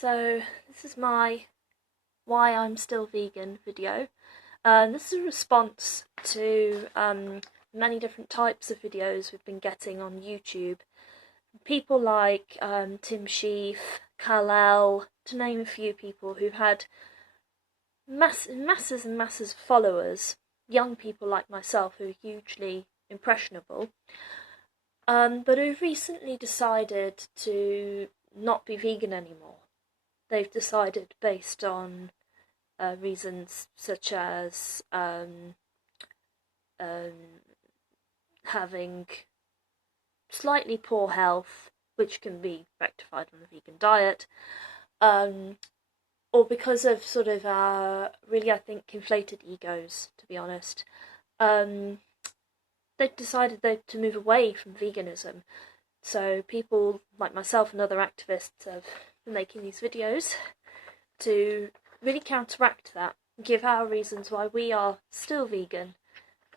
So this is my why I'm still vegan video. This is a response to many different types of videos we've been getting on YouTube. People like Tim Shieff, Kal-El, to name a few people who've had masses and masses of followers, young people like myself who are hugely impressionable, but who've recently decided to not be vegan anymore. They've decided based on reasons such as having slightly poor health, which can be rectified on a vegan diet, or because of sort of really, I think, inflated egos, to be honest. They've decided to move away from veganism. So people like myself and other activists have been making these videos to really counteract that, and give our reasons why we are still vegan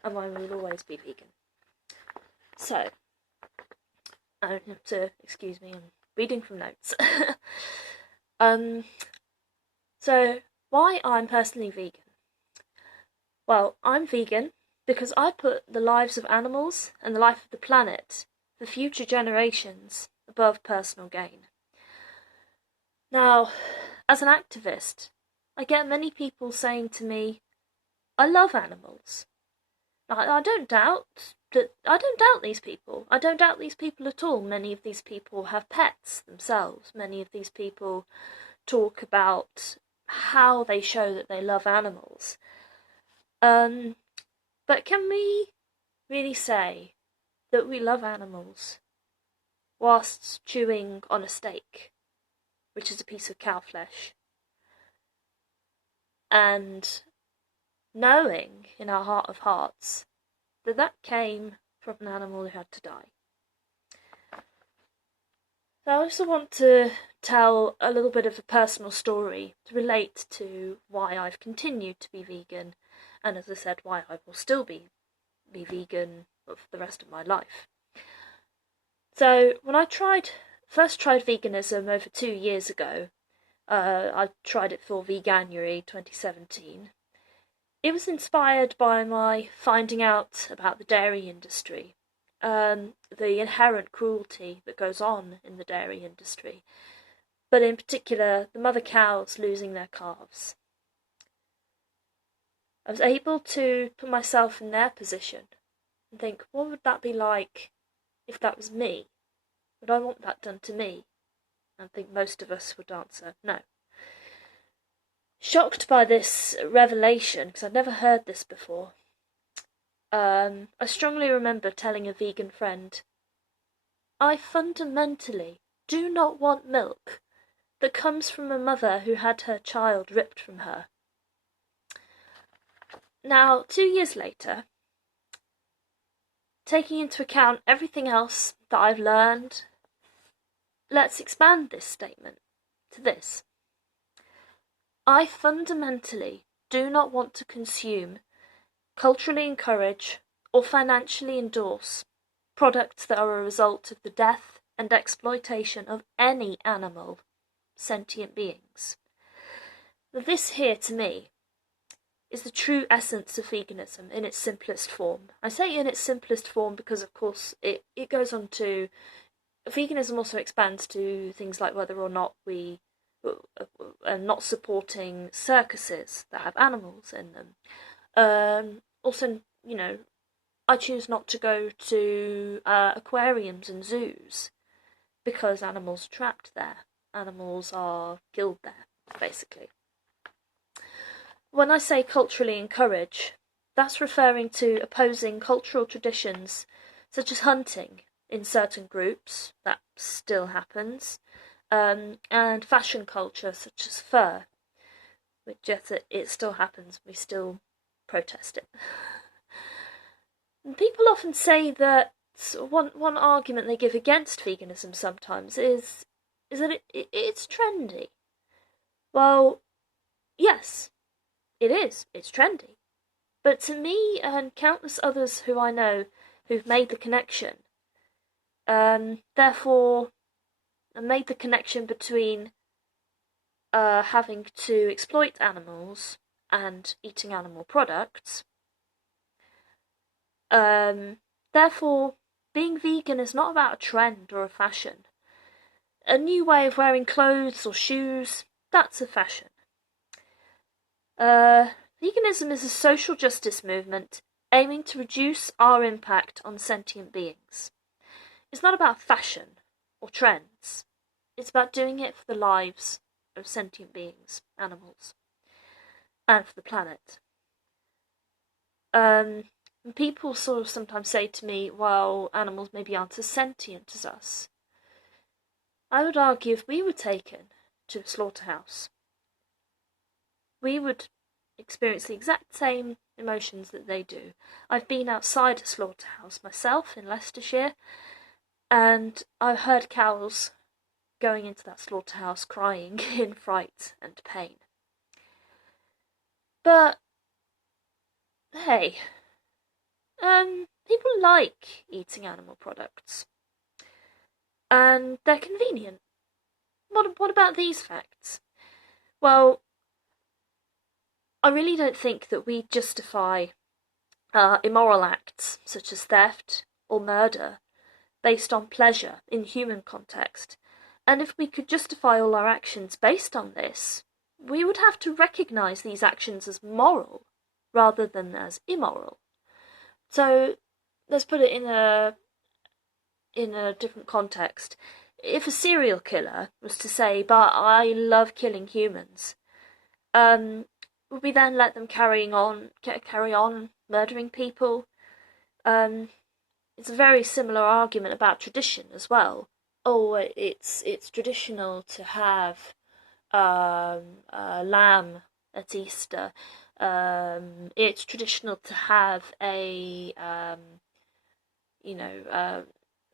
and why we will always be vegan. So, I don't have to excuse me, I'm reading from notes. So, why I'm personally vegan? Well, I'm vegan because I put the lives of animals and the life of the planet for future generations above personal gain. Now, as an activist, I get many people saying to me, I love animals. I don't doubt these people. I don't doubt these people at all. Many of these people have pets themselves. Many of these people talk about how they show that they love animals. But can we really say that we love animals whilst chewing on a steak, which is a piece of cow flesh, and knowing in our heart of hearts that that came from an animal who had to die? So I also want to tell a little bit of a personal story to relate to why I've continued to be vegan, and as I said, why I will still be vegan for the rest of my life. So when I first tried veganism over 2 years ago, I tried it for Veganuary 2017. It was inspired by my finding out about the dairy industry, the inherent cruelty that goes on in the dairy industry, but in particular the mother cows losing their calves. I was able to put myself in their position and think, what would that be like if that was me? Would I want that done to me? And I think most of us would answer no. Shocked by this revelation, because I'd never heard this before, I strongly remember telling a vegan friend, I fundamentally do not want milk that comes from a mother who had her child ripped from her. Now, 2 years later, taking into account everything else that I've learned, let's expand this statement to this. I fundamentally do not want to consume, culturally encourage, or financially endorse products that are a result of the death and exploitation of any animal, sentient beings. This here, to me, is the true essence of veganism in its simplest form. I say in its simplest form because, of course, it goes on to... Veganism also expands to things like whether or not we are not supporting circuses that have animals in them. Also, you know, I choose not to go to aquariums and zoos because animals are trapped there. Animals are killed there, basically. When I say culturally encourage, that's referring to opposing cultural traditions such as hunting in certain groups, that still happens, and fashion culture such as fur, which yes, it still happens, we still protest it. And people often say that one argument they give against veganism sometimes is that it's trendy. Well, yes, it is. It's trendy. But to me and countless others who I know who've made the connection, therefore made the connection between having to exploit animals and eating animal products. Therefore, being vegan is not about a trend or a fashion. A new way of wearing clothes or shoes, that's a fashion. Veganism is a social justice movement aiming to reduce our impact on sentient beings. It's not about fashion or trends. It's about doing it for the lives of sentient beings, animals, and for the planet. People sort of sometimes say to me, well, animals maybe aren't as sentient as us. I would argue if we were taken to a slaughterhouse, we would experience the exact same emotions that they do. I've been outside a slaughterhouse myself in Leicestershire, and I've heard cows going into that slaughterhouse crying in fright and pain. But hey, people like eating animal products, and they're convenient. What about these facts? Well, I really don't think that we justify immoral acts such as theft or murder based on pleasure in human context. And if we could justify all our actions based on this, we would have to recognise these actions as moral rather than as immoral. So let's put it in a different context. If a serial killer was to say, but I love killing humans, would we then let them carry on murdering people? It's a very similar argument about tradition as well. Oh, it's traditional to have a lamb at Easter. It's traditional to have a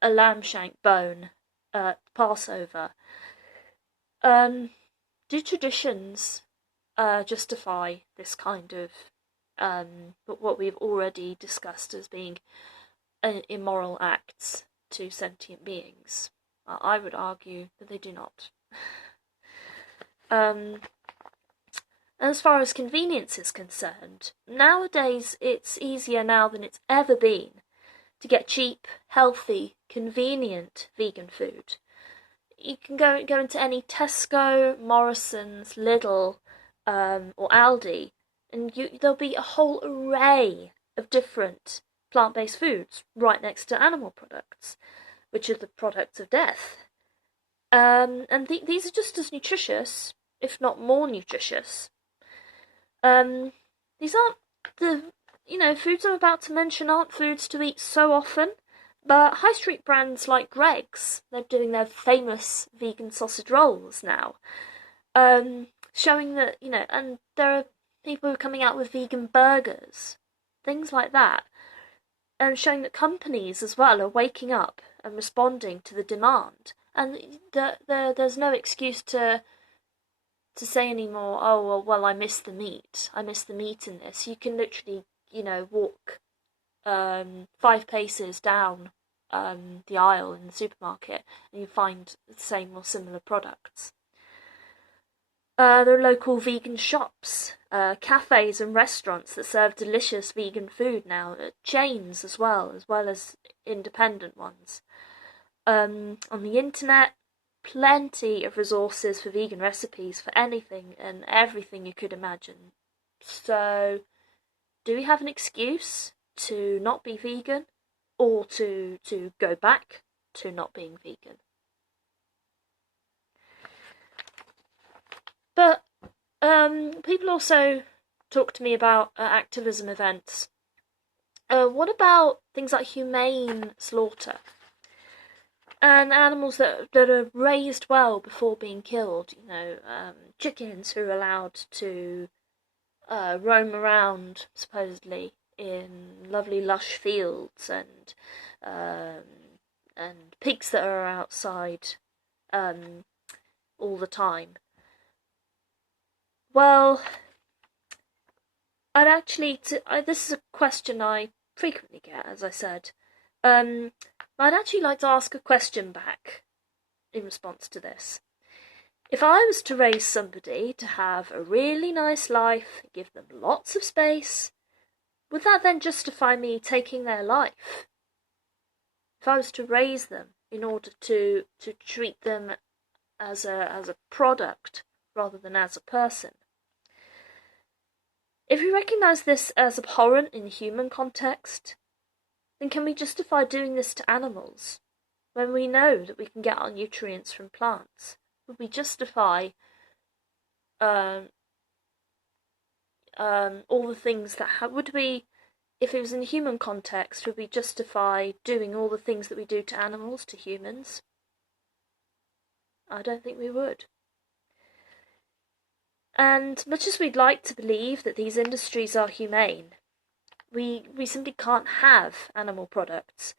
lamb shank bone at Passover. Do traditions justify this kind of what we've already discussed as being immoral acts to sentient beings? I would argue that they do not. As far as convenience is concerned, nowadays it's easier now than it's ever been to get cheap, healthy, convenient vegan food. You can go into any Tesco, Morrison's, Lidl, or Aldi, and there'll be a whole array of different plant-based foods right next to animal products, which are the products of death. And these are just as nutritious, if not more nutritious. These aren't the foods I'm about to mention aren't foods to eat so often, but high street brands like Greggs, they're doing their famous vegan sausage rolls now, showing that, and there are people who are coming out with vegan burgers, things like that, and showing that companies as well are waking up and responding to the demand. And there's no excuse to say anymore, oh, well, I miss the meat in this. You can literally, walk 5 paces down the aisle in the supermarket and you find the same or similar products. There are local vegan shops, cafes and restaurants that serve delicious vegan food now, chains as well as independent ones. On the internet, plenty of resources for vegan recipes for anything and everything you could imagine. So, do we have an excuse to not be vegan, or to go back to not being vegan? But people also talk to me about activism events. What about things like humane slaughter? And animals that are raised well before being killed, chickens who are allowed to roam around, supposedly, in lovely lush fields, and pigs that are outside all the time. Well, this is a question I frequently get, as I said. I'd actually like to ask a question back in response to this. If I was to raise somebody to have a really nice life, give them lots of space, would that then justify me taking their life? If I was to raise them in order to treat them as a product rather than as a person. If we recognise this as abhorrent in the human context, then can we justify doing this to animals when we know that we can get our nutrients from plants? Would we justify all the things that would we, if it was in a human context, would we justify doing all the things that we do to animals to humans? I don't think we would. And much as we'd like to believe that these industries are humane, we simply can't have animal products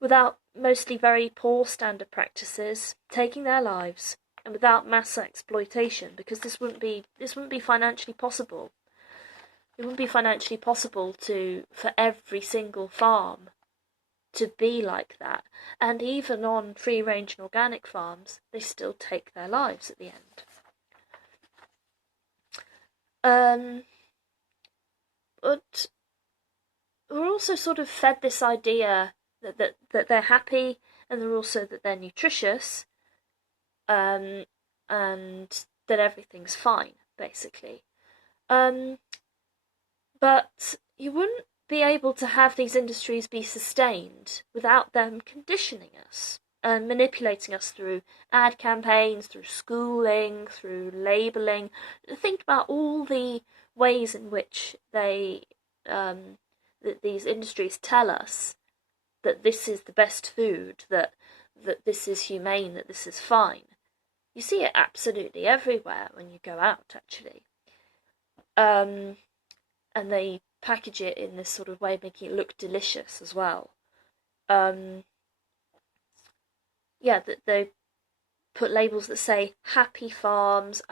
without mostly very poor standard practices taking their lives, and without mass exploitation, because this wouldn't be financially possible. It wouldn't be financially possible for every single farm to be like that. And even on free range and organic farms, they still take their lives at the end. But we're also sort of fed this idea that they're happy, and they're also that they're nutritious, and that everything's fine, basically. But you wouldn't be able to have these industries be sustained without them conditioning us and manipulating us through ad campaigns, through schooling, through labelling. Think about all the ways in which that these industries tell us that this is the best food, that this is humane, that this is fine. You see it absolutely everywhere when you go out, actually. And they package it in this sort of way, making it look delicious as well. Yeah, that they put labels that say Happy Farms,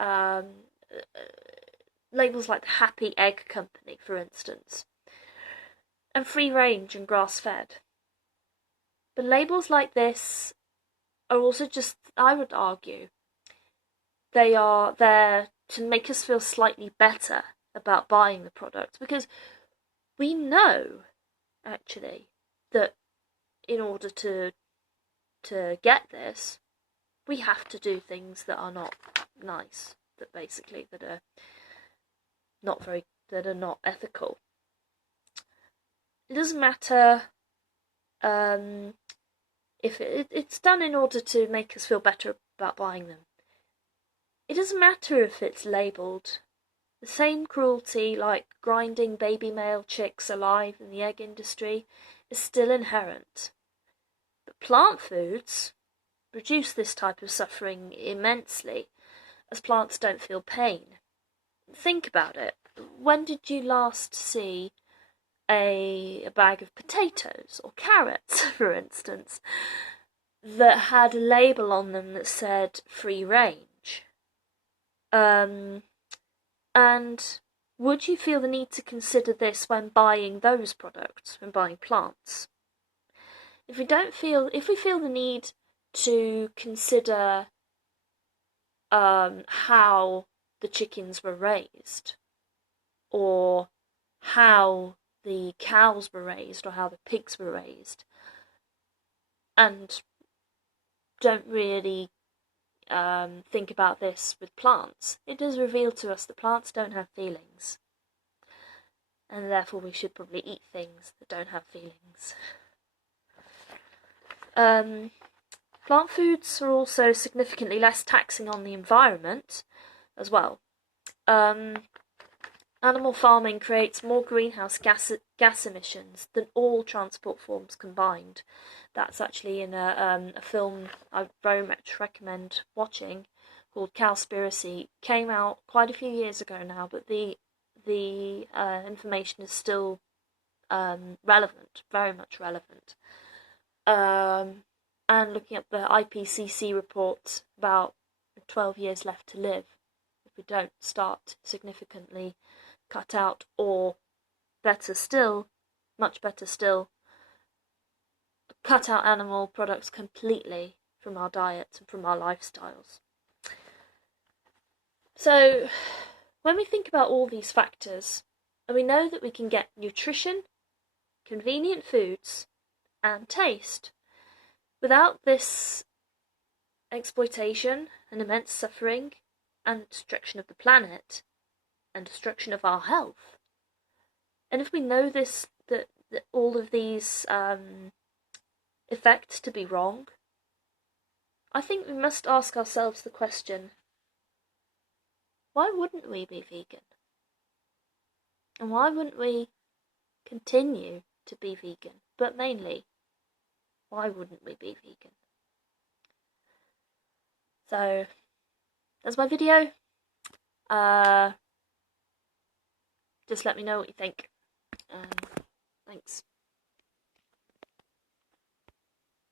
labels like the Happy Egg Company, for instance, and free range and grass fed. But labels like this are also just, I would argue, they are there to make us feel slightly better about buying the product, because we know, actually, that in order to get this, we have to do things that are not nice, that are not ethical. It doesn't matter if it's done in order to make us feel better about buying them. It doesn't matter if it's labelled. The same cruelty like grinding baby male chicks alive in the egg industry is still inherent. But plant foods reduce this type of suffering immensely, as plants don't feel pain. Think about it. When did you last see a bag of potatoes or carrots, for instance, that had a label on them that said free range? And would you feel the need to consider this when buying those products, when buying plants? If we feel the need to consider how the chickens were raised, or how the cows were raised, or how the pigs were raised, and don't really think about this with plants, it does reveal to us that plants don't have feelings, and therefore we should probably eat things that don't have feelings. Plant foods are also significantly less taxing on the environment as well. Animal farming creates more greenhouse gas emissions than all transport forms combined. That's actually in a film I very much recommend watching called Cowspiracy. Came out quite a few years ago now, but the information is still relevant, very much relevant. And looking at the IPCC report, about 12 years left to live if we don't start significantly cut out, or better still, much better still, cut out animal products completely from our diets and from our lifestyles. So, when we think about all these factors, and we know that we can get nutrition, convenient foods, and taste without this exploitation and immense suffering and destruction of the planet and destruction of our health. And if we know this, that all of these effects to be wrong, I think we must ask ourselves the question, why wouldn't we be vegan? And why wouldn't we continue to be vegan? But mainly, why wouldn't we be vegan? So, that's my video. Just let me know what you think. Thanks.